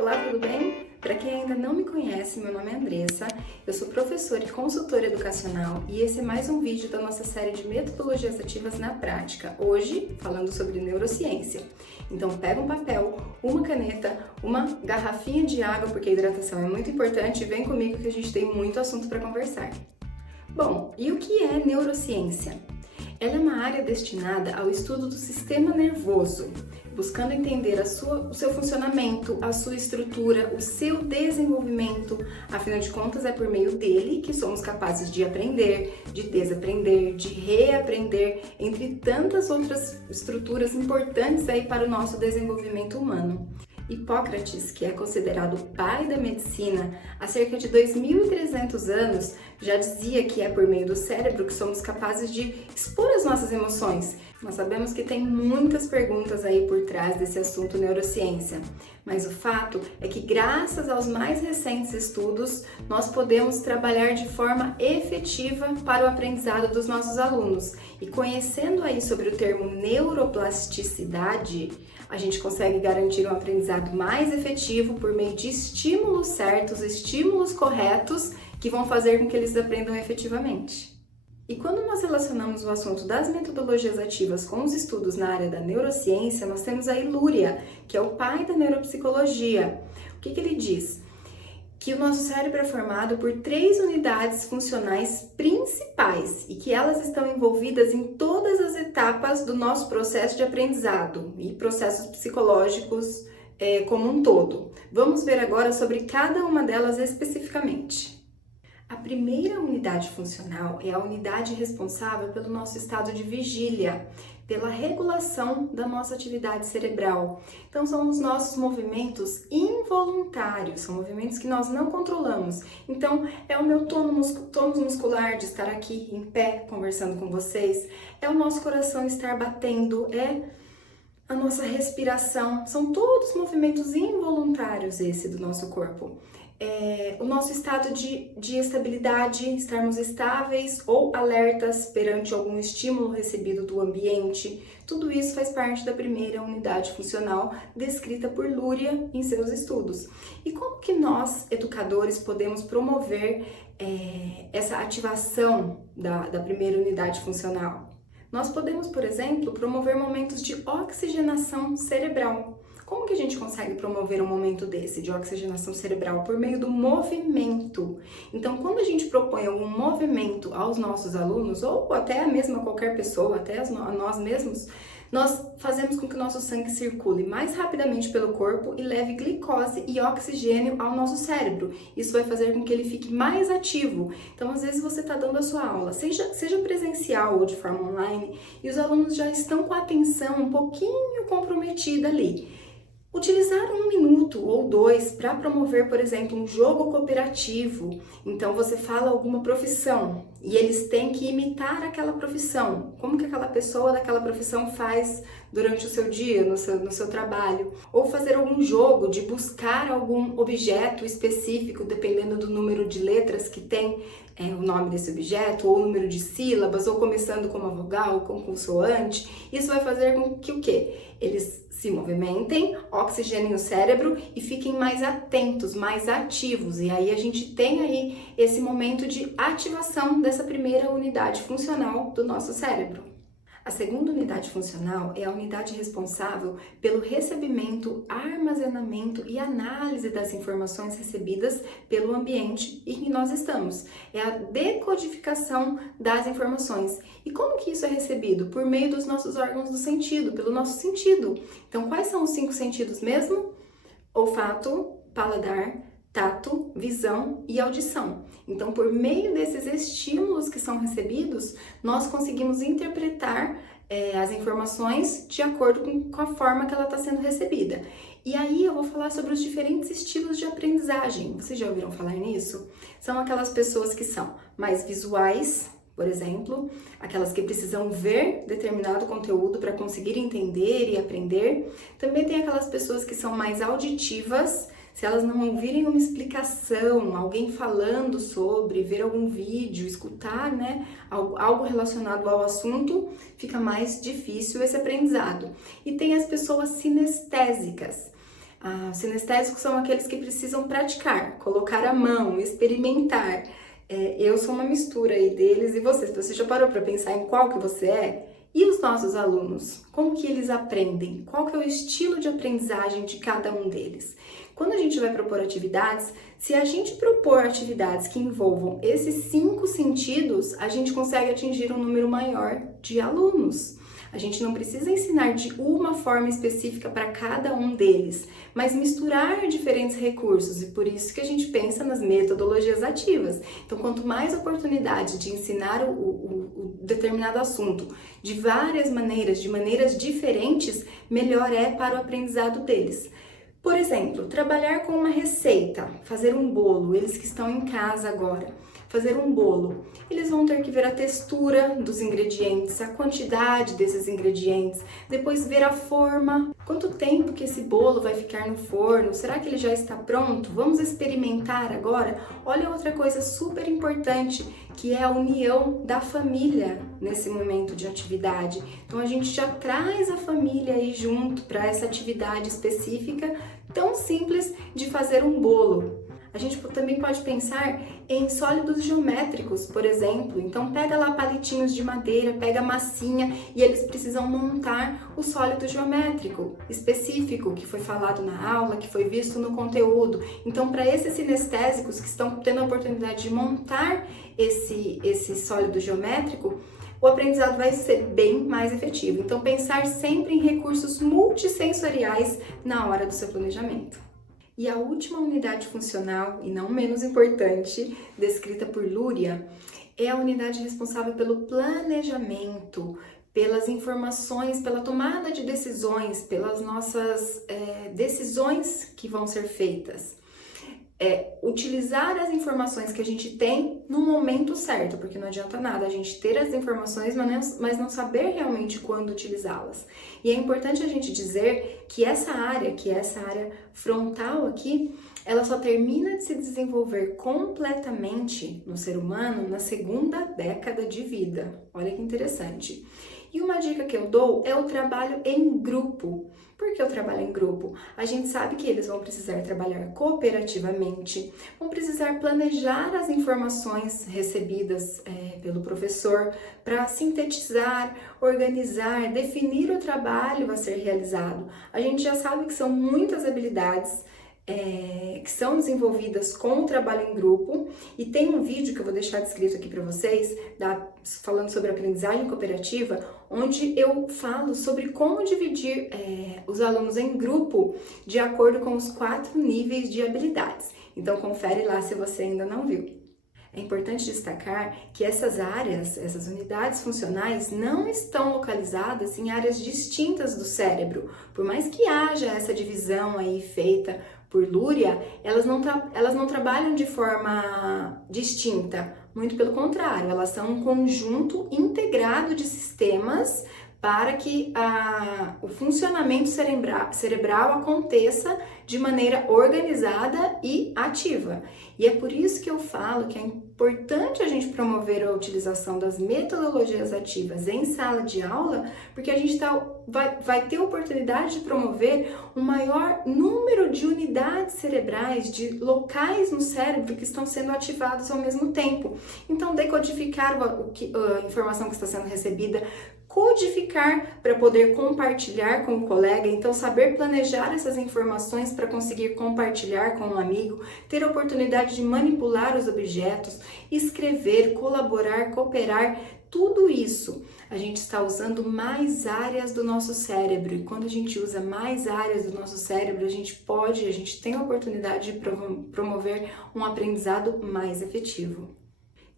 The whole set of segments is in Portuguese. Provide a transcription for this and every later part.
Olá, tudo bem? Para quem ainda não me conhece, meu nome é Andressa, eu sou professora e consultora educacional e esse é mais um vídeo da nossa série de metodologias ativas na prática, hoje falando sobre neurociência. Então pega um papel, uma caneta, uma garrafinha de água, porque a hidratação é muito importante, e vem comigo que a gente tem muito assunto para conversar. Bom, e o que é neurociência? Ela é uma área destinada ao estudo do sistema nervoso, buscando entender o seu funcionamento, a sua estrutura, o seu desenvolvimento. Afinal de contas, é por meio dele que somos capazes de aprender, de desaprender, de reaprender, entre tantas outras estruturas importantes aí para o nosso desenvolvimento humano. Hipócrates, que é considerado o pai da medicina, há cerca de 2.300 anos, já dizia que é por meio do cérebro que somos capazes de expor as nossas emoções. Nós sabemos que tem muitas perguntas aí por trás desse assunto neurociência, mas o fato é que graças aos mais recentes estudos, nós podemos trabalhar de forma efetiva para o aprendizado dos nossos alunos. E conhecendo aí sobre o termo neuroplasticidade, a gente consegue garantir um aprendizado mais efetivo por meio de estímulos certos, estímulos corretos, que vão fazer com que eles aprendam efetivamente. E quando nós relacionamos o assunto das metodologias ativas com os estudos na área da neurociência, nós temos aí Luria, que é o pai da neuropsicologia. O que ele diz? Que o nosso cérebro é formado por 3 unidades funcionais principais e que elas estão envolvidas em todas as etapas do nosso processo de aprendizado e processos psicológicos como um todo. Vamos ver agora sobre cada uma delas especificamente. A primeira unidade funcional é a unidade responsável pelo nosso estado de vigília, pela regulação da nossa atividade cerebral. Então, são os nossos movimentos involuntários, são movimentos que nós não controlamos. Então, é o meu tônus muscular de estar aqui em pé conversando com vocês, é o nosso coração estar batendo, é a nossa respiração, são todos movimentos involuntários esse do nosso corpo. O nosso estado de estabilidade, estarmos estáveis ou alertas perante algum estímulo recebido do ambiente, tudo isso faz parte da primeira unidade funcional descrita por Luria em seus estudos. E como que nós, educadores, podemos promover essa ativação da primeira unidade funcional? Nós podemos, por exemplo, promover momentos de oxigenação cerebral. Como que a gente consegue promover um momento desse de oxigenação cerebral? Por meio do movimento. Então, quando a gente propõe algum movimento aos nossos alunos, ou até mesmo a qualquer pessoa, até a nós mesmos, nós fazemos com que o nosso sangue circule mais rapidamente pelo corpo e leve glicose e oxigênio ao nosso cérebro. Isso vai fazer com que ele fique mais ativo. Então, às vezes você está dando a sua aula, seja presencial ou de forma online, e os alunos já estão com a atenção um pouquinho comprometida ali. Utilizar 1 minuto ou 2 para promover, por exemplo, um jogo cooperativo. Então, você fala alguma profissão e eles têm que imitar aquela profissão. Como que aquela pessoa daquela profissão faz durante o seu dia, no seu trabalho. Ou fazer algum jogo de buscar algum objeto específico, dependendo do número de letras que tem o nome desse objeto, ou o número de sílabas, ou começando com uma vogal, ou com consoante. Isso vai fazer com que o quê? Eles se movimentem, oxigenem o cérebro e fiquem mais atentos, mais ativos. E aí a gente tem aí esse momento de ativação dessa primeira unidade funcional do nosso cérebro. A segunda unidade funcional é a unidade responsável pelo recebimento, armazenamento e análise das informações recebidas pelo ambiente em que nós estamos. É a decodificação das informações. E como que isso é recebido? Por meio dos nossos órgãos do sentido, pelo nosso sentido. Então, quais são os 5 sentidos mesmo? Olfato, paladar, tato, visão e audição. Então, por meio desses estímulos que são recebidos, nós conseguimos interpretar as informações de acordo com a forma que ela está sendo recebida. E aí eu vou falar sobre os diferentes estilos de aprendizagem. Vocês já ouviram falar nisso? São aquelas pessoas que são mais visuais, por exemplo, aquelas que precisam ver determinado conteúdo para conseguir entender e aprender. Também tem aquelas pessoas que são mais auditivas. Se elas não ouvirem uma explicação, alguém falando sobre, ver algum vídeo, escutar, algo relacionado ao assunto, fica mais difícil esse aprendizado. E tem as pessoas sinestésicas. Sinestésicos são aqueles que precisam praticar, colocar a mão, experimentar. Eu sou uma mistura aí deles e você. Você já parou para pensar em qual que você é? E os nossos alunos? Como que eles aprendem? Qual que é o estilo de aprendizagem de cada um deles? Quando a gente vai propor atividades, se a gente propor atividades que envolvam esses 5 sentidos, a gente consegue atingir um número maior de alunos. A gente não precisa ensinar de uma forma específica para cada um deles, mas misturar diferentes recursos, e por isso que a gente pensa nas metodologias ativas. Então, quanto mais oportunidade de ensinar o determinado assunto de várias maneiras, de maneiras diferentes, melhor é para o aprendizado deles. Por exemplo, trabalhar com uma receita, fazer um bolo, eles que estão em casa agora, fazer um bolo. Eles vão ter que ver a textura dos ingredientes, a quantidade desses ingredientes, depois ver a forma, quanto tempo que esse bolo vai ficar no forno, será que ele já está pronto? Vamos experimentar agora? Olha outra coisa super importante, que é a união da família nesse momento de atividade. Então a gente já traz a família aí junto para essa atividade específica, tão simples de fazer um bolo. A gente também pode pensar em sólidos geométricos, por exemplo. Então pega lá palitinhos de madeira, pega massinha e eles precisam montar o sólido geométrico específico que foi falado na aula, que foi visto no conteúdo. Então para esses sinestésicos que estão tendo a oportunidade de montar esse sólido geométrico, o aprendizado vai ser bem mais efetivo. Então pensar sempre em recursos multissensoriais na hora do seu planejamento. E a última unidade funcional, e não menos importante, descrita por Luria, é a unidade responsável pelo planejamento, pelas informações, pela tomada de decisões, pelas nossas decisões que vão ser feitas. Utilizar as informações que a gente tem no momento certo, porque não adianta nada a gente ter as informações, mas não saber realmente quando utilizá-las. E é importante a gente dizer que essa área frontal aqui, ela só termina de se desenvolver completamente no ser humano na 2ª década de vida. Olha que interessante. E uma dica que eu dou é o trabalho em grupo. Por que o trabalho em grupo? A gente sabe que eles vão precisar trabalhar cooperativamente, vão precisar planejar as informações recebidas pelo professor para sintetizar, organizar, definir o trabalho a ser realizado. A gente já sabe que são muitas habilidades que são desenvolvidas com o trabalho em grupo, e tem um vídeo que eu vou deixar descrito aqui para vocês, falando sobre aprendizagem cooperativa, onde eu falo sobre como dividir os alunos em grupo de acordo com os 4 níveis de habilidades. Então confere lá se você ainda não viu. É importante destacar que essas áreas, essas unidades funcionais, não estão localizadas em áreas distintas do cérebro. Por mais que haja essa divisão aí feita por Luria, elas não trabalham de forma distinta. Muito pelo contrário, elas são um conjunto integrado de sistemas para que o funcionamento cerebral aconteça de maneira organizada e ativa. E é por isso que eu falo que é importante a gente promover a utilização das metodologias ativas em sala de aula, porque a gente vai ter a oportunidade de promover um maior número de unidades cerebrais, de locais no cérebro que estão sendo ativados ao mesmo tempo. Então, decodificar a informação que está sendo recebida, codificar para poder compartilhar com o colega, então saber planejar essas informações para conseguir compartilhar com um amigo, ter a oportunidade de manipular os objetos, escrever, colaborar, cooperar, tudo isso a gente está usando mais áreas do nosso cérebro, e quando a gente usa mais áreas do nosso cérebro, a gente tem a oportunidade de promover um aprendizado mais efetivo.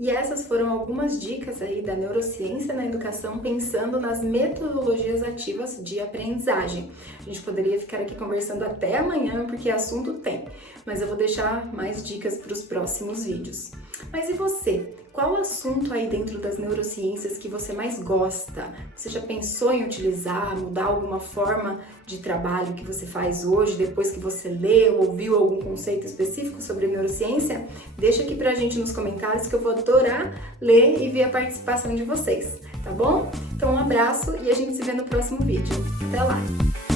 E essas foram algumas dicas aí da neurociência na educação, pensando nas metodologias ativas de aprendizagem. A gente poderia ficar aqui conversando até amanhã, porque assunto tem, mas eu vou deixar mais dicas para os próximos vídeos. Mas e você? Qual assunto aí dentro das neurociências que você mais gosta? Você já pensou em utilizar, mudar alguma forma de trabalho que você faz hoje, depois que você leu ou viu algum conceito específico sobre neurociência? Deixa aqui pra gente nos comentários que eu vou adorar ler e ver a participação de vocês, tá bom? Então um abraço e a gente se vê no próximo vídeo. Até lá!